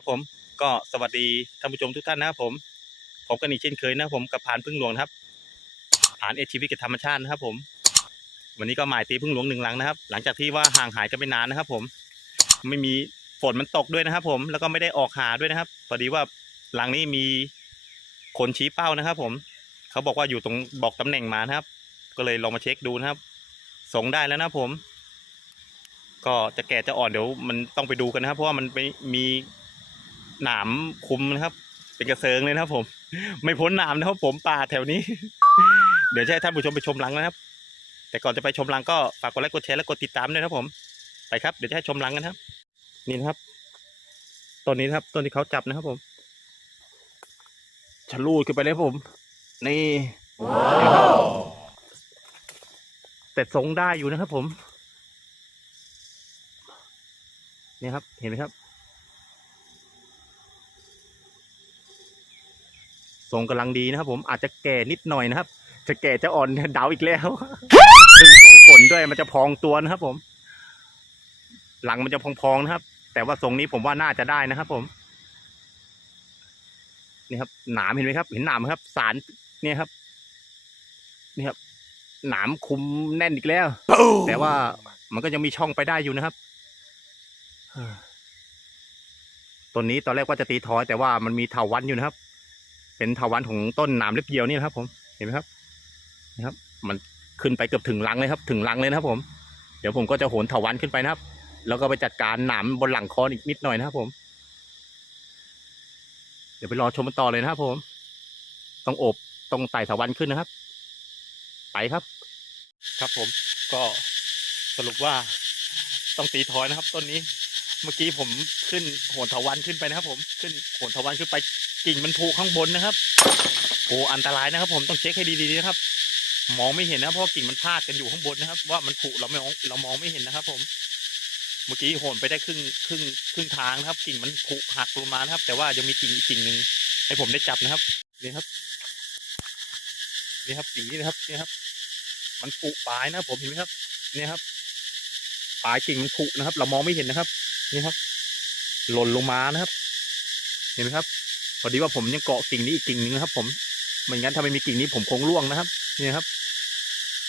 ครับผมก็สวัสดีท่านผู้ชมทุกท่านนะครับผมผมกันอีกเช่นเคยนะครับผมกับผานพึ่งหลวงครับผานเอชีวิตกับธรรมชาตินะครับ ผม วันนี้ก็หมายตีพึ่งหลวงหนึ่งหลังนะครับ หลังจากที่ว่าห่างหายกันไปนานนะครับ ผมไม่มีฝนมันตกด้วยนะครับ ผมแล้วก็ไม่ได้ออกหาด้วยนะครับพอดีว่าหลังนี้มีคนชี้เป้านะครับ ผมเขาบอกว่าอยู่ตรงบอกตำแหน่งมานะครับ ก็เลยลองมาเช็คดูนะครับส่งได้แล้วนะครับผม ก็จะแก่จะอ่อนเดี๋ยวมันต้องไปดูกันนะครับ เพราะว่ามันไปมี หนามคุมนะครับ เป็นกระเซิงเลยนะครับผม ไม่พ้นหนามนะครับผมป่าแถวนี้ เดี๋ยวจะให้ท่านผู้ชมไปชมรังนะครับ แต่ก่อนจะไปชมรังก็ฝากกดไลค์กดแชร์และกดติดตามด้วยนะครับผม ไปครับเดี๋ยวจะให้ชมรังกันครับ นี่นะครับต้นนี้นะครับต้นที่เขาจับนะครับผมฉลูดขึ้นไปเลยครับผม นี่นะครับแต่ทรงได้อยู่นะครับผมเนี่ยครับ เห็นไหมครับ ทรงกำลังดีนะครับ ผมอาจจะแก่นิดหน่อยนะครับ จะแก่จะอ่อนเดาอีกแล้วซึ่งช่วงฝนด้วยมันจะพองตัวนะครับ ผม หลังมันจะพองๆนะครับ แต่ว่าทรงนี้ผมว่าน่าจะได้นะครับ ผมนี่ครับหนามเห็นไหมครับ เห็นหนามไหมครับ สารเนี่ยครับ นี่ครับ หนามคุมแน่นอีกแล้ว แต่ว่ามันก็ยังมีช่องไปได้อยู่นะครับต้นนี้ตอนแรกว่าจะตีทอยแต่ว่ามันมีเถาวันอยู่นะครับ เป็นเถาวันของต้นหนามเล็บเดียวนี่นะครับ ผมเห็นไหมครับนะครับ มันขึ้นไปเกือบถึงรังเลยครับ ถึงรังเลยนะครับ ผม เดี๋ยวผมก็จะโหนเถาวันขึ้นไปนะครับ แล้วก็ไปจัดการหนามบนหลังคออีกนิดหน่อยนะครับ ผม เดี๋ยวไปรอชมมันต่อเลยนะครับ ผม ต้องโอบต้องไต่เถาวันขึ้นนะครับ ไปครับ ครับผมก็สรุปว่าต้องตีทอยนะครับ ต้นนี้ เมื่อกี้ผมขึ้นโหนเถาวันขึ้นไปนะครับ ผมขึ้นโหนเถาวันขึ้นไป กิ่งมันผุข้างบนนะครับโอ้อันตรายนะครับ ผมต้องเช็คให้ดีๆนะครับ มองไม่เห็นนะเพราะกิ่งมันพาดกันอยู่ข้างบนนะครับ ว่ามันผุเราไม่มองเรามองไม่เห็นนะครับ ผม เมื่อกี้โหนไปได้ครึ่งครึ่งครึ่งทางนะครับ กิ่งมันผุหักลงมานะครับ แต่ว่ายังมีกิ่งอีกกิ่งหนึ่งให้ผมได้จับนะครับนี่ครับนี่ครับกิ่งนี้นะครับนี่ครับ มันผุปลายนะผมเห็นไหมครับนี่ครับปลายกิ่งมันผุนะครับ เรามองไม่เห็นนะครับ นี่ครับ หล่นลงมานะครับ เห็นไหมครับ พอดีว่าผมยังเกาะกิ่งนี้อีกกิ่งหนึ่งนะครับ ผมไม่งั้นถ้าไม่มีกิ่งนี้ผมคงร่วงนะครับ นี่ครับ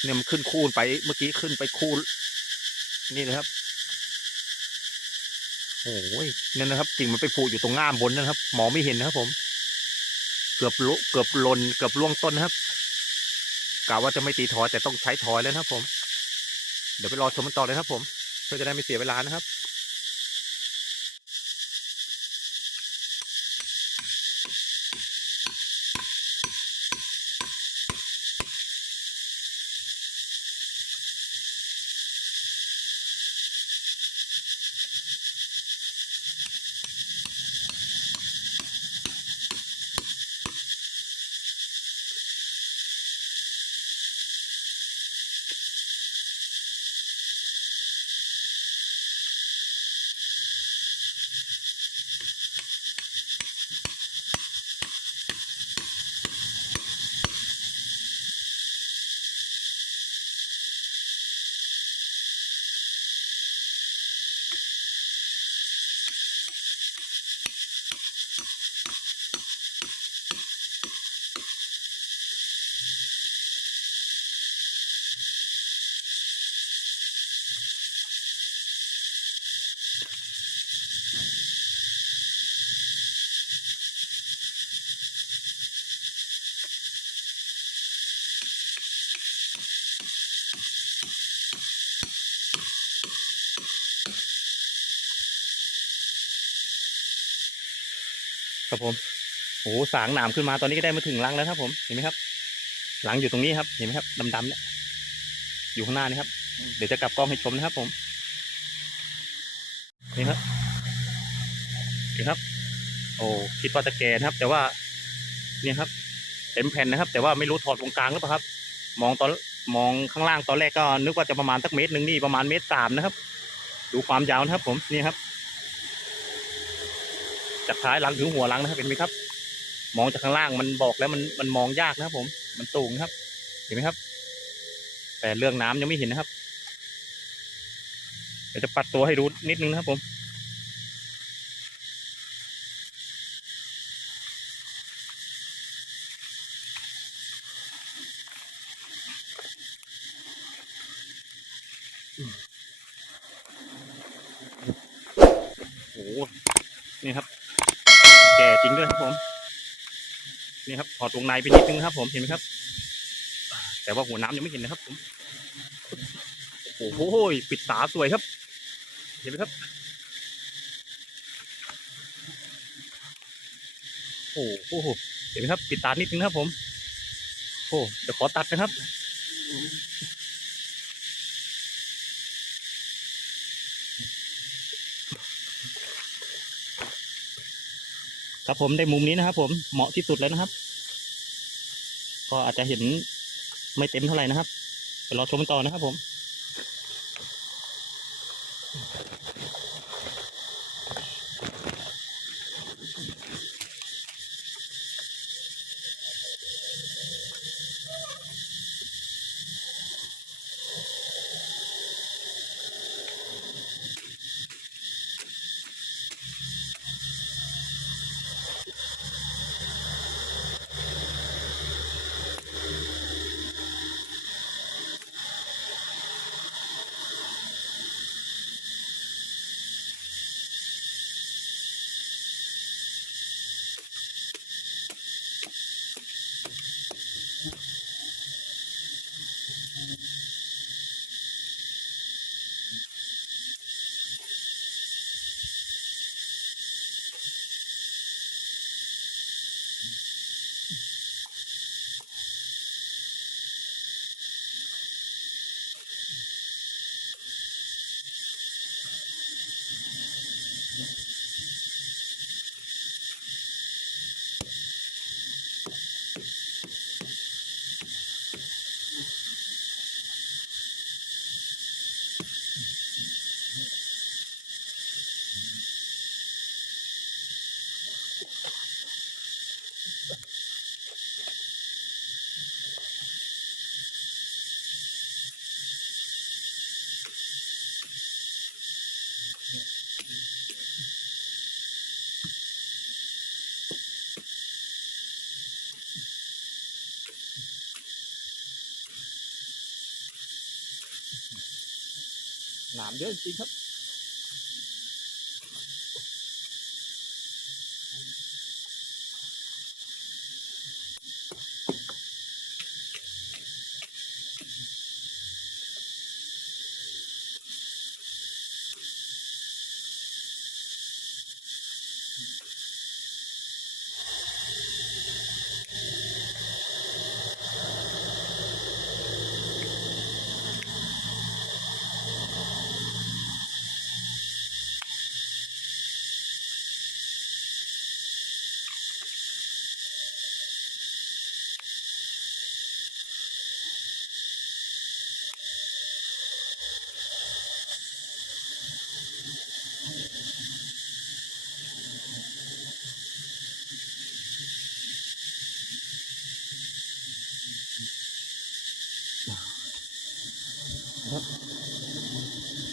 เนี่ยมันขึ้นคูนไปเมื่อกี้ขึ้นไปคูนนี่นะครับโอ้ยนั่นนะครับกิ่งมันไปผูกอยู่ตรงง่ามบนนะครับ หมอไม่เห็นนะครับ ผม เกือบลุเกือบหล่นเกือบล่วงต้นนะครับกะว่าจะไม่ตีทอยแต่ต้องใช้ทอยแล้วนะครับ ผม เดี๋ยวไปรอชมมันต่อเลยครับ ผม เพื่อจะได้ไม่เสียเวลานะครับ ครับผมโอ้โหสางหนามขึ้นมาตอนนี้ก็ได้มาถึงรังแล้วครับ ผมเห็นไหมครับหลังอยู่ตรงนี้ครับ เห็นไหมครับดำๆเนี่ยอยู่ข้างหน้านี่ครับ เดี๋ยวจะกลับกล้องให้ชมนะครับ ผมนี่ครับนี่ครับ โอ้คิดว่าจะแกนะครับ แต่ว่าเนี่ยครับ เต็มแผ่นนะครับ แต่ว่าไม่รู้ถอดตรงกลางหรือเปล่าครับ มองตอนมองข้างล่างตอนแรกก็นึกว่าจะประมาณสักเมตรหนึ่งนี่ประมาณเมตรสามนะครับ ดูความยาวนะครับ ผมนี่ครับากท้ายหลังถึงหัวหลังนะครับเห็นไหมครับ มองจากข้างล่างมันบอกแล้วมันมันมองยากนะครับ ผม มันสูงครับ เห็นไหมครับ แต่เรื่องน้ำยังไม่เห็นนะครับเดี๋ยวจะปัดตัวให้รู้นิดนึงนะครับผมนี่ครับ จริงด้วยครับผม นี่ครับถอดวงในไปนิดนึงครับ ผมเห็นไหมครับ แต่ว่าหัวน้ำยังไม่เห็นนะครับผมโอ้โหปิดตาสวยครับ เห็นไหมครับ โอ้โหเห็นไหมครับ ปิดตานิดนึงครับ ผม โอ้เดี๋ยวขอตัดนะครับ ครับผมได้มุมนี้นะครับ ผมเหมาะที่สุดแล้วนะครับ ก็อาจจะเห็นไม่เต็มเท่าไหร่นะครับไปรอชมกันต่อนะครับผม นามเยอะจริงครับ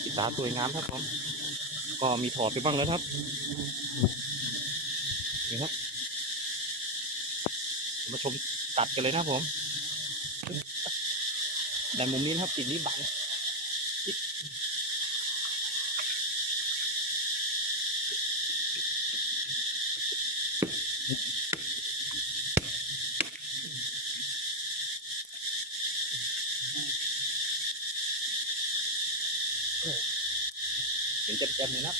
ปิดตาสวยงามครับผมก็มีถอดไปบ้างแล้วครับนี่ครับเดี๋ยวมาชมตัดกันเลยนะผมแต่มุมนี้นะครับกิ่นี้บัง เห็นเต็มเลยนะ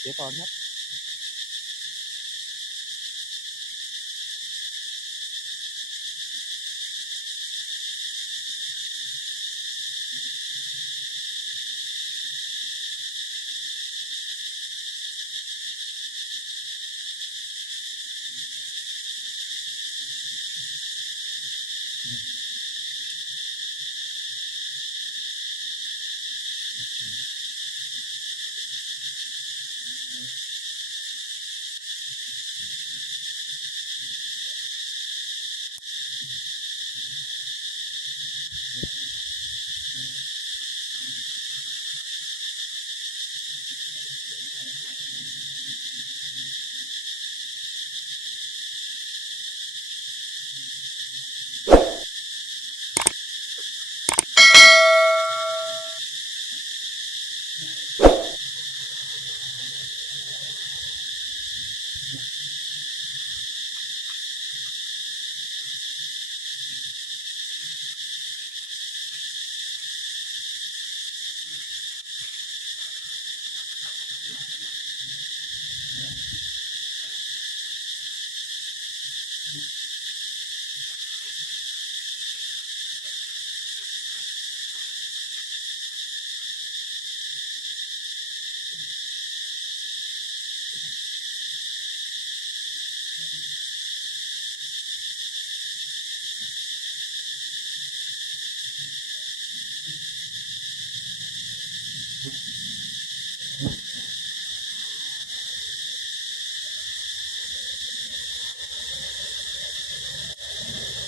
เดี๋ยวตอนครับ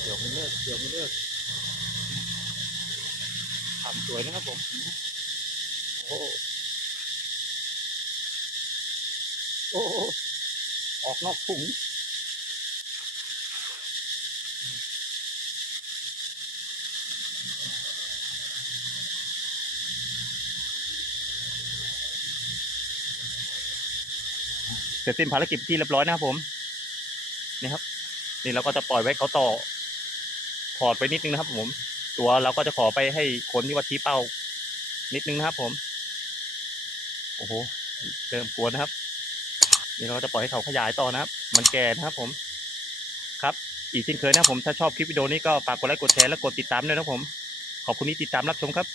เดี๋ยวไม่เลิกเดี๋ยวไม่เลิกทำสวยนะครับผม โอ้ โอ้ออกนอกถุงเสร็จสิ้นภารกิจที่เรียบร้อยนะครับผม นี่ครับ นี่เราก็จะปล่อยไว้เขาต่อ ถอดไปนิดนึงนะครับ ผม ตัวเราก็จะขอไปให้คนที่ว่าชี้เป้า นิดนึงนะครับผม โอ้โหเริ่มกวนนะครับ นี่เราก็จะปล่อยให้เขาขยายต่อนะครับ มันแก่นะครับผม ครับ อีกเช่นเคยนะผม ถ้าชอบคลิปวิดีโอนี้ก็ฝากกดไลค์กดแชร์และกดติดตามด้วยนะครับผม ขอบคุณที่ติดตามรับชมครับ